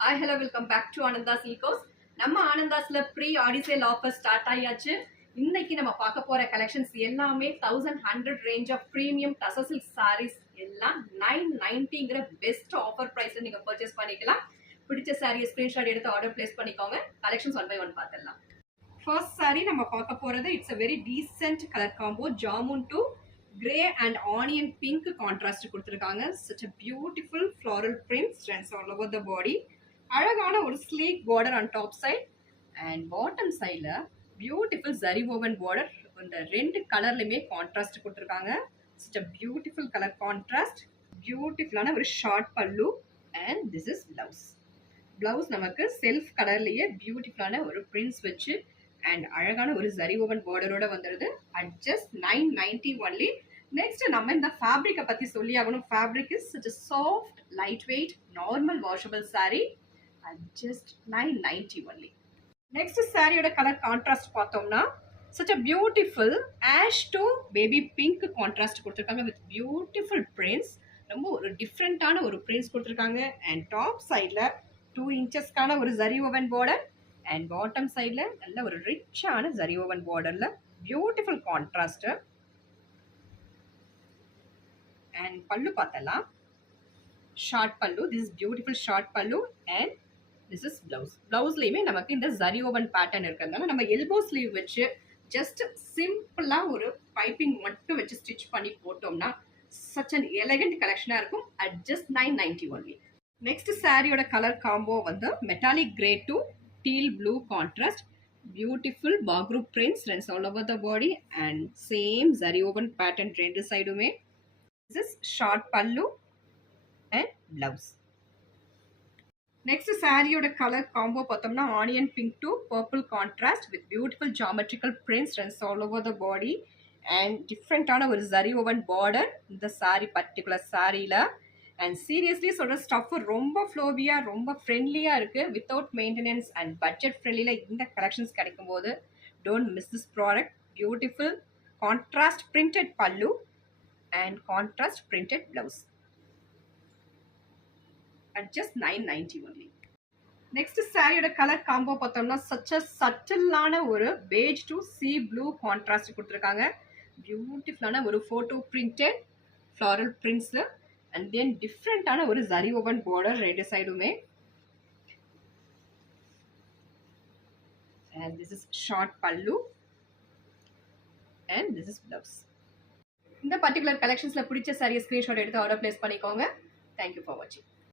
Hi, hello, welcome back to Ananda Silkos. நம்ம ஆனந்தாஸ்ல pre Aadi sale offer start ஆயாச்சு. இன்னைக்கு நம்ம பார்க்க போற கலெக்ஷன்ஸ் எல்லாமே 1100 ரேஞ்ச் ஆஃப் பிரீமியம் டச சில்க் சாரீஸ் எல்லாம் 990ங்கிற பெஸ்ட் ஆஃபர் பிரைஸ்ல நீங்க பர்ச்சேஸ் பண்ணிக்கலாம். பிடிச்ச சாரியை ஸ்கிரீன்ஷாட் எடுத்து ஆர்டர் பிளேஸ் பண்ணிக்கோங்க. கலெக்ஷன்ஸ் ஒன் பை ஒன் பார்த்துடலாம். ஃபர்ஸ்ட் சாரி நம்ம பார்க்க போறது it's a very decent colour combo jamun to grey and onion pink contrast கொடுத்துருக்காங்க. such a beautiful floral prints runs all over the body. அழகான ஒரு sleek border on top side and bottom சைடில் beautiful zari woven border. இந்த ரெண்டு கலர்லையுமே contrast கொடுத்துருக்காங்க. such a beautiful colour contrast. பியூட்டிஃபுல்லான ஒரு short pallu and this is blouse. Blouse நமக்கு செல்ஃப் கலர்லேயே பியூட்டிஃபுல்லான ஒரு பிரிண்ட்ஸ் வச்சு அண்ட் அழகான ஒரு ஜரி ஓவன் பார்டரோட வந்துடுது. At just 990 only. நெக்ஸ்ட் நம்ம இந்த ஃபேப்ரிக்கை பற்றி சொல்லி ஆகணும். Fabric is such a soft, lightweight, normal washable saree at just 990 only. Next சாரியோட கலர் கான்ட்ராஸ்ட் பார்த்தோம்னா such a beautiful ash to baby pink contrast கொடுத்துருக்காங்க வித் பியூட்டிஃபுல் பிரிண்ட்ஸ். ரொம்ப ஒரு டிஃப்ரெண்டான ஒரு பிரிண்ட்ஸ் கொடுத்துருக்காங்க. அண்ட் டாப் சைடில் 2 இன்ச்சஸ்க்கான ஒரு zari woven border and bottom சைடில் நல்ல ஒரு ரிச்சான ஜரி ஓவன் பார்டரில் பியூட்டிஃபுல் கான்ட்ராஸ்ட். அண்ட் பல்லு பார்த்தலாம் short pallu. This is beautiful short pallu and this is blouse. பிளவுஸ்லையுமே நமக்கு இந்த ஜரி ஓவன் பேட்டர்ன் இருக்கிறதுனால நம்ம எல்போ ஸ்லீவ் வச்சு ஜஸ்ட் சிம்பிளாக ஒரு பைப்பிங் மட்டும் வச்சு ஸ்டிச் பண்ணி போட்டோம்னா சச் அன் எலகண்ட் கலெக்ஷனாக இருக்கும். At just 990 only. நெக்ஸ்ட் சாரியோட கலர் காம்போ வந்து metallic grey to teal blue contrast. Beautiful Bagru prints runs all over the body and same zari woven pattern ரெண்டு சைடுமே. This is short pallu and blouse. Next சாரியோட colour combo பார்த்தோம்னா onion pink to purple contrast with beautiful geometrical prints runs all over the body and டிஃப்ரெண்டான ஒரு zari woven border இந்த sari particular சாரியில். And seriously சொல்கிற stuff ரொம்ப ஃப்ளோவியாக ரொம்ப ஃப்ரெண்ட்லியாக இருக்குது. வித்தவுட் மெயின்டெனன்ஸ் அண்ட் பட்ஜெட் ஃப்ரெண்ட்லியில் இந்த கலெக்ஷன்ஸ் கிடைக்கும்போது don't miss this product. Beautiful contrast printed pallu and contrast printed blouse at just 990 only. Next சாரியோட கலர் காம்போ பார்த்தோம்னா சச் அ சட்டிலான ஒரு beige to sea blue contrast கொடுத்துருக்காங்க. பியூட்டிஃபுல்லான ஒரு photo printed floral prints and then டிஃப்ரெண்டான ஒரு ஜரி ஓவன் பார்டர் ரெண்டு சைடுமே. And this is short pallu and this is blouse. இந்த பர்டிகுலர் கலெக்ஷன்ஸில் பிடிச்ச சாரியை ஸ்க்ரீன்ஷாட் எடுத்து ஆர்டர் பிளேஸ் பண்ணிக்கோங்க. தேங்க்யூ ஃபார் வாட்சிங்.